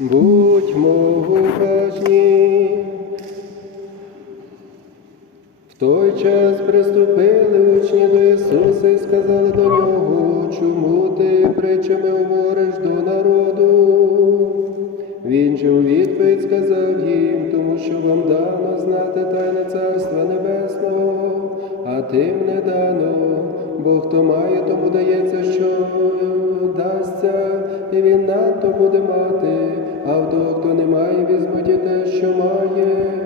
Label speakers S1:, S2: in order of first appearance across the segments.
S1: Будьмо уважні. В той час приступили учні до Ісуса і сказали до нього, чому ти притчами говориш до народу? Він же у відповідь сказав їм, тому що вам дано знати тайне Царства Небесного, а тим не дано, бо хто має, тому дається, що дасться, і він надто буде мати, а в того, хто не має, візьмуть те, що має.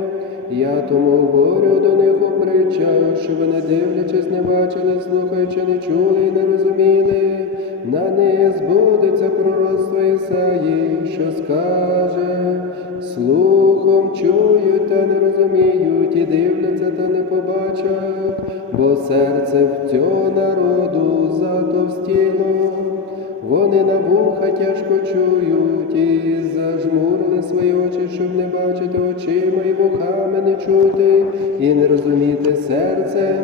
S1: Я тому говорю до них у притчах, вони дивлячись, не бачили, слухаючи, не чули і не розуміли. На них збудеться пророцтво Ісаї, що скаже, слухом чують та не розуміють, і дивляться та не побачать, бо серце в цього народу затовстіло. Вони на вуха тяжко чують і зажмурили свої очі, щоб не бачити очима і вухами не чути, і не розуміти серцем,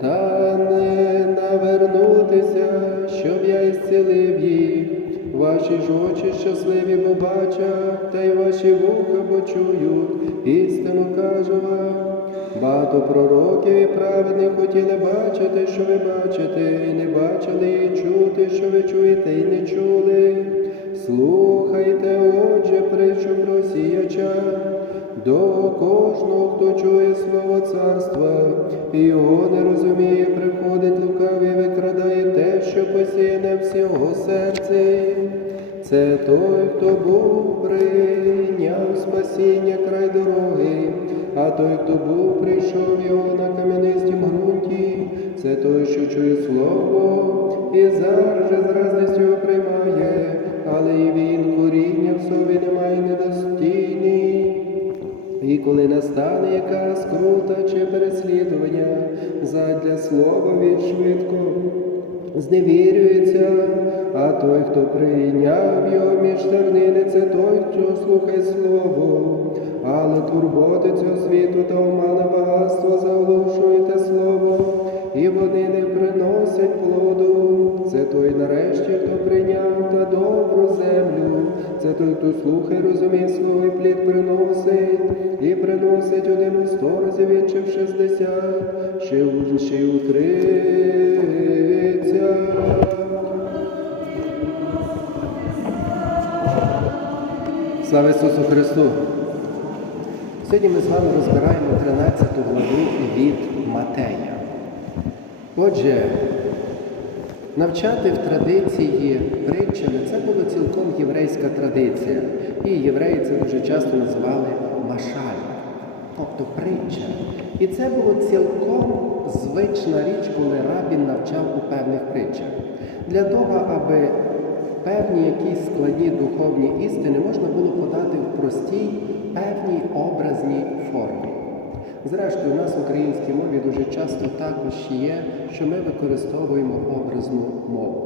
S1: та не навернутися, щоб я ісцілив їх. Ваші ж очі щасливі, бо бачать, та й ваші вуха почують, істину кажу вам. Багато пророків і праведних хотіли бачити, що ви бачите, і не бачили, і чути, що ви чуєте, і не чули. Слухайте, отже, притчу про до кожного, хто чує слово царства, і його не розуміє, приходить лукавий, викрадає те, що посіяне в всього серці. Це той, хто був прийняв спасіння край дороги, а той, хто був, прийшов його на кам'янистім ґрунті, це той, що чує слово, і зараз же з радістю приймає, але і він коріння в собі немає недостійний. І коли настане яка скрута чи переслідування, задля слова він швидко зневірюється, а той, хто прийняв його між тернини, це той, хто слухає слово, але турботи цього світу та омана багатство заглушуєте слово, і вони не приносять плоду. Це той нарешті, хто прийняв та добру землю, це той, хто слухає, розуміє слово і плід приносить, і приносить один у сто разів, інший в шістдесят, ще у ще у тридцять. Слава Ісусу Христу! Сьогодні ми з вами розбираємо 13 главу від Матея. Отже, навчати в традиції притчами це була цілком єврейська традиція. І євреї це дуже часто називали машаль, тобто притча. І це було цілком звична річ, коли рабін навчав у певних притчах. Для того, аби певні якісь складні духовні істини можна було подати в простій, певній образній формі. Зрештою, у нас в українській мові дуже часто також є, що ми використовуємо образну мову.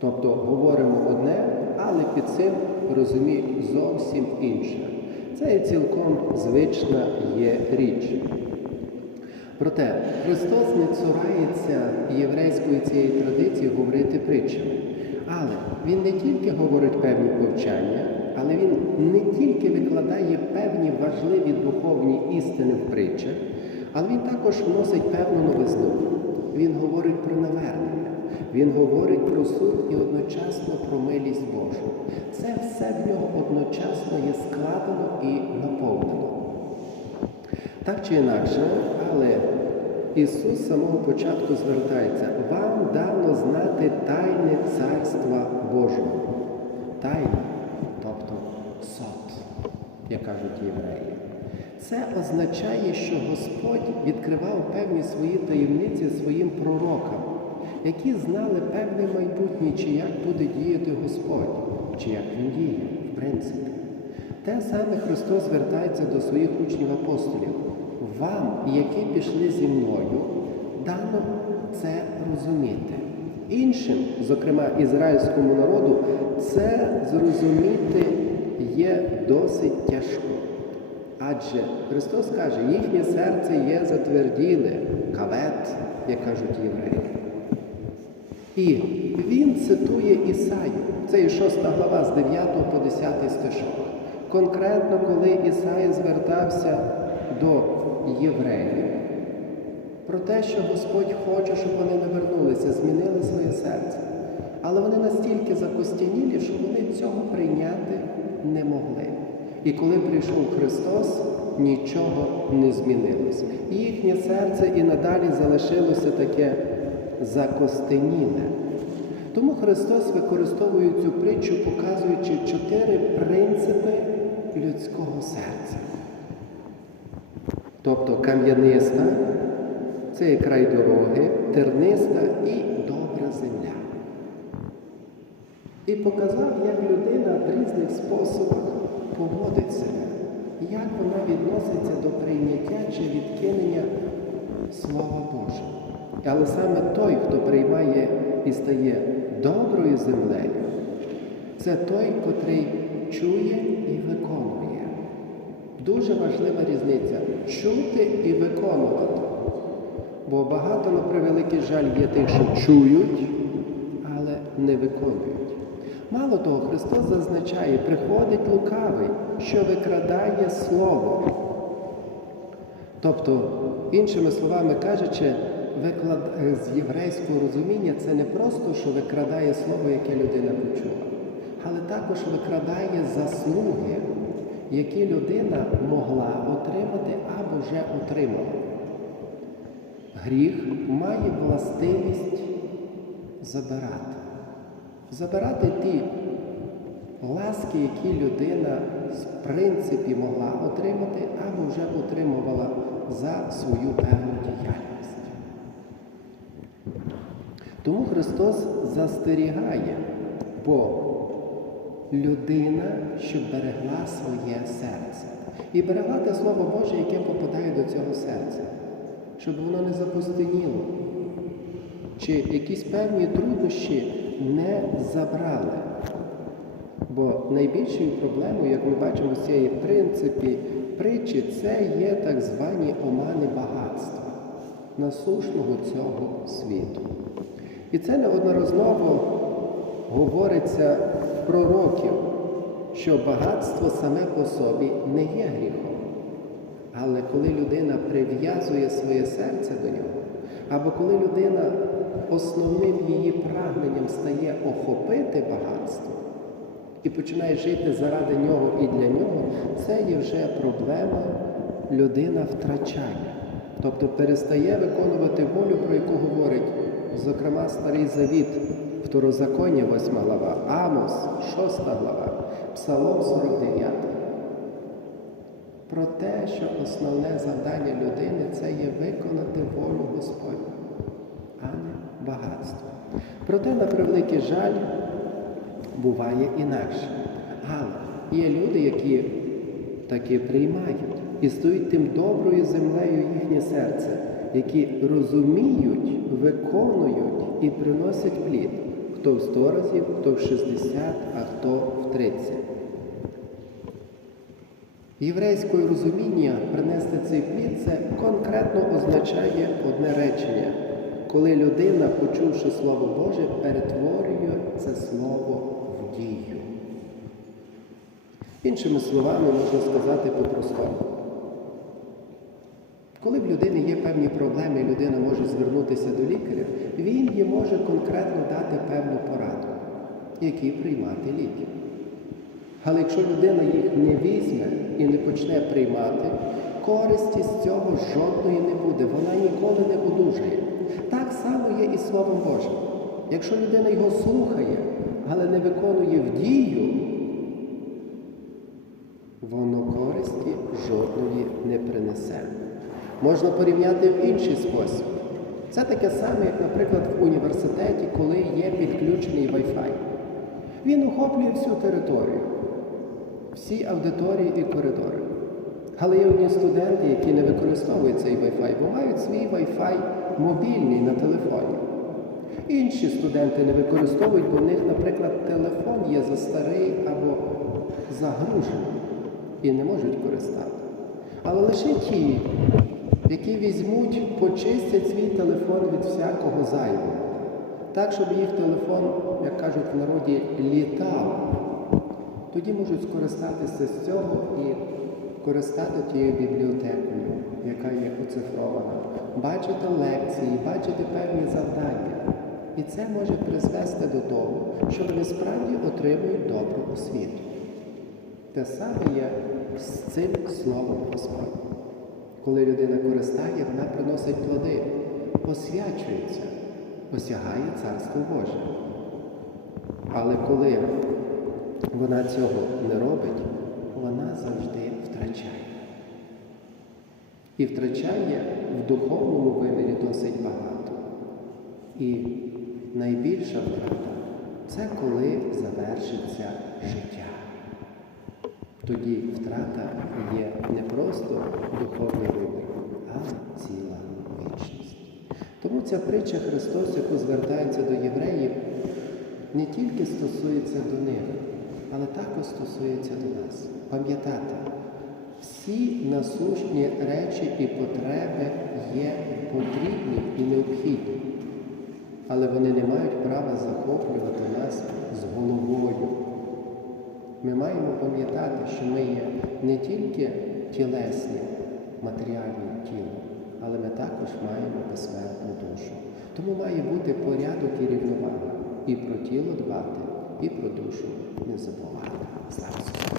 S1: Тобто говоримо одне, але під цим розуміють зовсім інше. Це є цілком звична є річ. Проте Христос не цурається єврейської цієї традиції говорити притчами. Але Він не тільки говорить певні повчання, але Він не тільки викладає певні важливі духовні істини в притчах, але Він також вносить певну новизну. Він говорить про навернення, Він говорить про суд і одночасно про милість Божу. Це все в нього одночасно є складено і наповнено. Так чи інакше, але Ісус з самого початку звертається, вам дано знати тайне Царства Божого. Тайне, тобто сот, як кажуть євреї. Це означає, що Господь відкривав певні свої таємниці своїм пророкам, які знали певне майбутнє, чи як буде діяти Господь, чи як Він діє, в принципі. Те саме Христос звертається до своїх учнів апостолів. Вам, які пішли зі мною, дано це розуміти. Іншим, зокрема ізраїльському народу, це зрозуміти є досить тяжко. Адже Христос каже, їхнє серце є затверділе, кавет, як кажуть євреї. І він цитує Ісаю. Це і 6 глава з 9 по 10 стишок. Конкретно, коли Ісаїя звертався до євреїв про те, що Господь хоче, щоб вони не вернулися, змінили своє серце. Але вони настільки закостянілі, що вони цього прийняти не могли. І коли прийшов Христос, нічого не змінилось. І Їхнє серце і надалі залишилося таке закостеніле. Тому Христос використовує цю притчу, показуючи чотири принципи людського серця. Тобто кам'яниста це є край дороги, терниста і добра земля. І показав, як людина в різних способах поводить себе, як вона відноситься до прийняття чи відкинення Слова Божого. Але саме той, хто приймає і стає доброю землею, це той, котрий чує і виконує. Дуже важлива різниця чути і виконувати. Бо багато, на превеликий жаль, є тих, що чують, але не виконують. Мало того, Христос зазначає, приходить лукавий, що викрадає Слово. Тобто, іншими словами кажучи, виклад... з єврейського розуміння це не просто, що викрадає слово, яке людина почула, але також викрадає заслуги, які людина могла отримати або вже отримала. Гріх має властивість забирати. Забирати ті ласки, які людина в принципі могла отримати або вже отримувала за свою певну діяльність. Тому Христос застерігає, бо людина, щоб берегла своє серце. І берегла те Слово Боже, яке попадає до цього серця, щоб воно не запустиніло, чи якісь певні труднощі не забрали. Бо найбільшою проблемою, як ми бачимо з цієї принципі притчі, це є так звані омани багатства насушного цього світу. І це неодноразово говориться в пророків, що багатство саме по собі не є гріхом. Але коли людина прив'язує своє серце до нього, або коли людина основним її прагненням стає охопити багатство і починає жити заради нього і для нього, це є вже проблема людина втрачає. Тобто перестає виконувати волю, про яку говорить, зокрема, Старий Завіт, Второзаконня, 8 глава, Амос, 6 глава, Псалом 49. Про те, що основне завдання людини це є виконати волю Господню, а не багатство. Проте, на превеликий жаль, буває інакше. Але є люди, які таки приймають і стоїть тим доброю землею їхнє серце, які розуміють, виконують і приносять плід. Хто в 100 разів, хто в 60, а хто в 30. Єврейське розуміння принести цей плід це конкретно означає одне речення, коли людина, почувши Слово Боже, перетворює це слово в дію. Іншими словами, можна сказати по-простому. Коли в людини є певні проблеми, і людина може звернутися до лікаря, він їй може конкретно дати певну пораду, які приймати ліки. Але якщо людина їх не візьме і не почне приймати, користі з цього жодної не буде, вона ніколи не одужає. Так само є і Словом Божим. Якщо людина його слухає, але не виконує в дію, воно користі жодної не принесе. Можна порівняти в інший спосіб. Це таке саме, як, наприклад, в університеті, коли є підключений Wi-Fi. Він охоплює всю територію, всі аудиторії і коридори. Але є одні студенти, які не використовують цей Wi-Fi, бо мають свій Wi-Fi мобільний на телефоні. Інші студенти не використовують, бо в них, наприклад, телефон є за старий або загружений і не можуть користати. Але лише ті, які візьмуть, почистять свій телефон від всякого зайвого, так, щоб їх телефон, як кажуть в народі, літав. Тоді можуть скористатися з цього і користати тією бібліотекою, яка є оцифрована, бачити лекції, бачити певні завдання. І це може призвести до того, що вони справді отримують добру освіту. Те саме є з цим словом Господнім. Коли людина користає, вона приносить плоди, освячується, осягає Царство Боже. Але коли вона цього не робить, вона завжди втрачає. І втрачає в духовному вимірі досить багато. І найбільша втрата це коли завершиться життя. Тоді втрата є не просто духовний вибір, а ціла вічність. Тому ця притча Христос, яку звертається до євреїв, не тільки стосується до них, але також стосується до нас. Пам'ятати, всі насущні речі і потреби є потрібні і необхідні, але вони не мають права захоплювати нас з головою. Ми маємо пам'ятати, що ми є не тільки тілесні, матеріальне тіло, але ми також маємо безсмертну душу. Тому має бути порядок і рівновага і про тіло дбати, і про душу не забувати. Слава Ісусу!